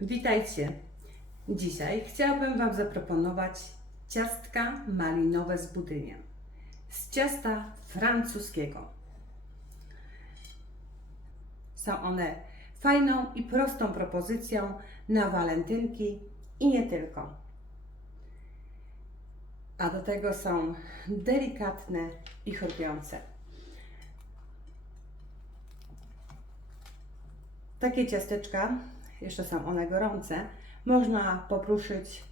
Witajcie! Dzisiaj chciałabym Wam zaproponować ciastka malinowe z budyniem z ciasta francuskiego. Są one fajną i prostą propozycją na walentynki i nie tylko. A do tego są delikatne i chrupiące. Takie ciasteczka, jeszcze są one gorące, można popruszyć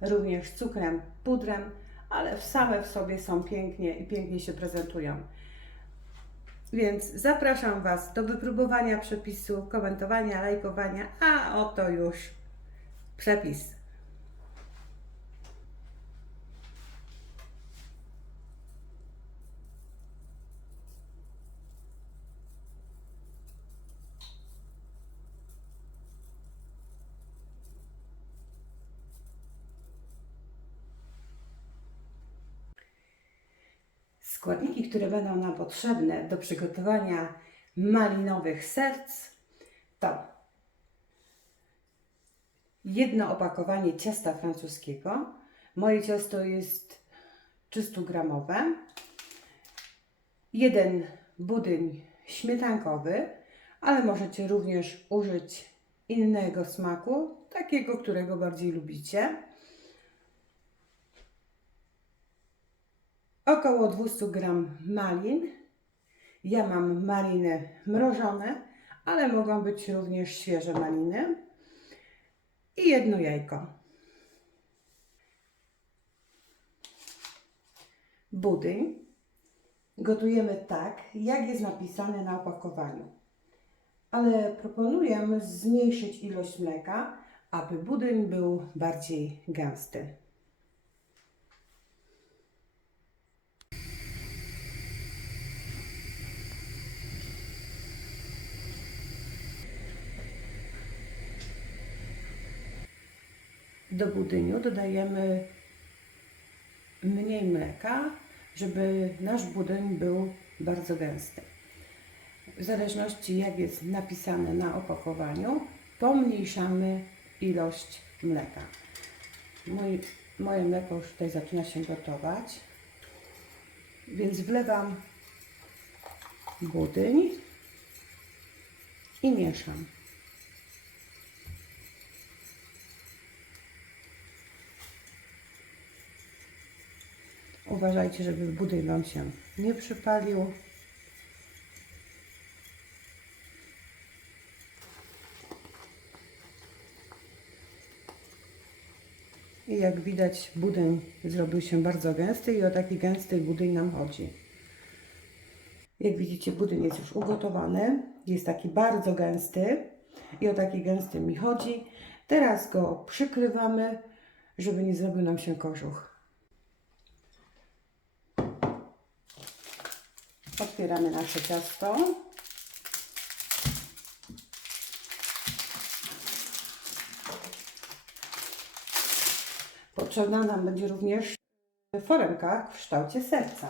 również cukrem, pudrem, ale same w sobie są pięknie i pięknie się prezentują. Więc zapraszam Was do wypróbowania przepisu, komentowania, lajkowania, a oto już przepis. Składniki, które będą nam potrzebne do przygotowania malinowych serc to jedno opakowanie ciasta francuskiego. Moje ciasto jest 300 gramowe. Jeden budyń śmietankowy, ale możecie również użyć innego smaku, takiego, którego bardziej lubicie. Około 200 gram malin. Ja mam maliny mrożone, ale mogą być również świeże maliny. I jedno jajko. Budyń gotujemy tak, jak jest napisane na opakowaniu. Ale proponuję zmniejszyć ilość mleka, aby budyń był bardziej gęsty. Do budyniu dodajemy mniej mleka, żeby nasz budyń był bardzo gęsty. W zależności jak jest napisane na opakowaniu, pomniejszamy ilość mleka. Mój, moje mleko już tutaj zaczyna się gotować, więc wlewam budyń i mieszam. Uważajcie, żeby budyń Wam się nie przypalił. I jak widać, budyń zrobił się bardzo gęsty i o taki gęsty budyń nam chodzi. Jak widzicie, budyń jest już ugotowany. Jest taki bardzo gęsty i o taki gęsty mi chodzi. Teraz go przykrywamy, żeby nie zrobił nam się kożuch. Otwieramy nasze ciasto. Potrzebna nam będzie również foremka w kształcie serca.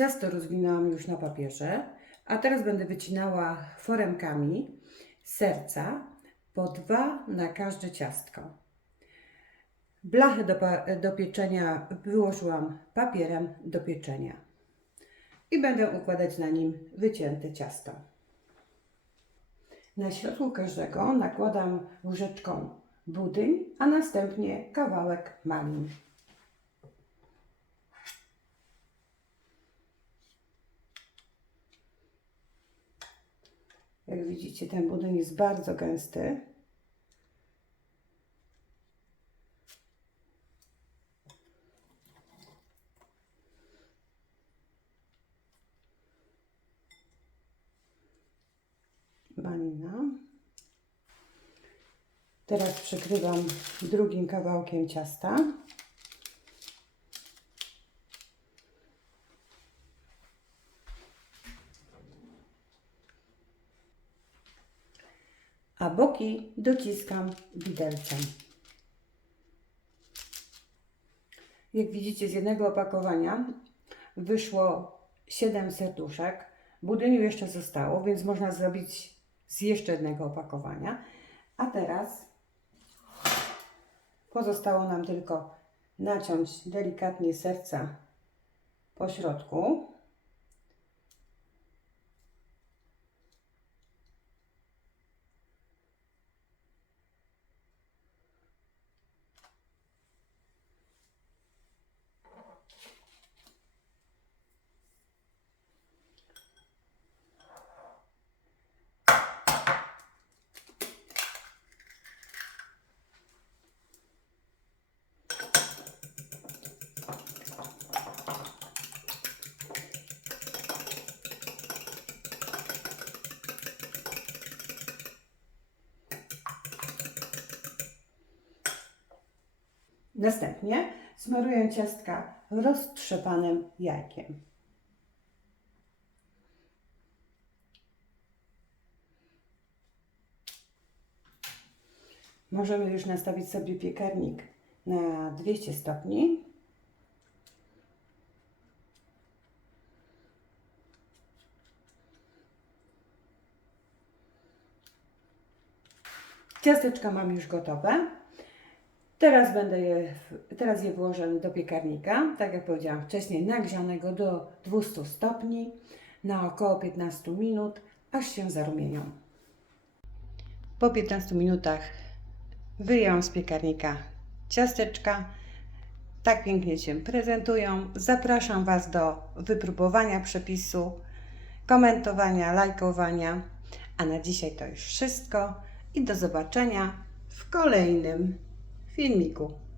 Ciasto rozwinęłam już na papierze, a teraz będę wycinała foremkami serca po dwa na każde ciastko. Blachę do, do pieczenia wyłożyłam papierem do pieczenia i będę układać na nim wycięte ciasto. Na środku każdego nakładam łyżeczką budyń, a następnie kawałek malin. Jak widzicie, ten budyń jest bardzo gęsty. Malina. Teraz przykrywam drugim kawałkiem ciasta. a boki dociskam widelcem. Jak widzicie z jednego opakowania wyszło 7 serduszek. Budyniu jeszcze zostało, więc można zrobić z jeszcze jednego opakowania. A teraz pozostało nam tylko naciąć delikatnie serca po środku. Następnie smaruję ciastka roztrzepanym jajkiem. Możemy już nastawić sobie piekarnik na 200 stopni. Ciasteczka mam już gotowe. Teraz będę je, teraz je włożę do piekarnika, tak jak powiedziałam wcześniej, nagrzanego do 200 stopni na około 15 minut, aż się zarumienią. Po 15 minutach wyjąłem z piekarnika ciasteczka. Tak pięknie się prezentują. Zapraszam Was do wypróbowania przepisu, komentowania, lajkowania. A na dzisiaj to już wszystko i do zobaczenia w kolejnym fílmico.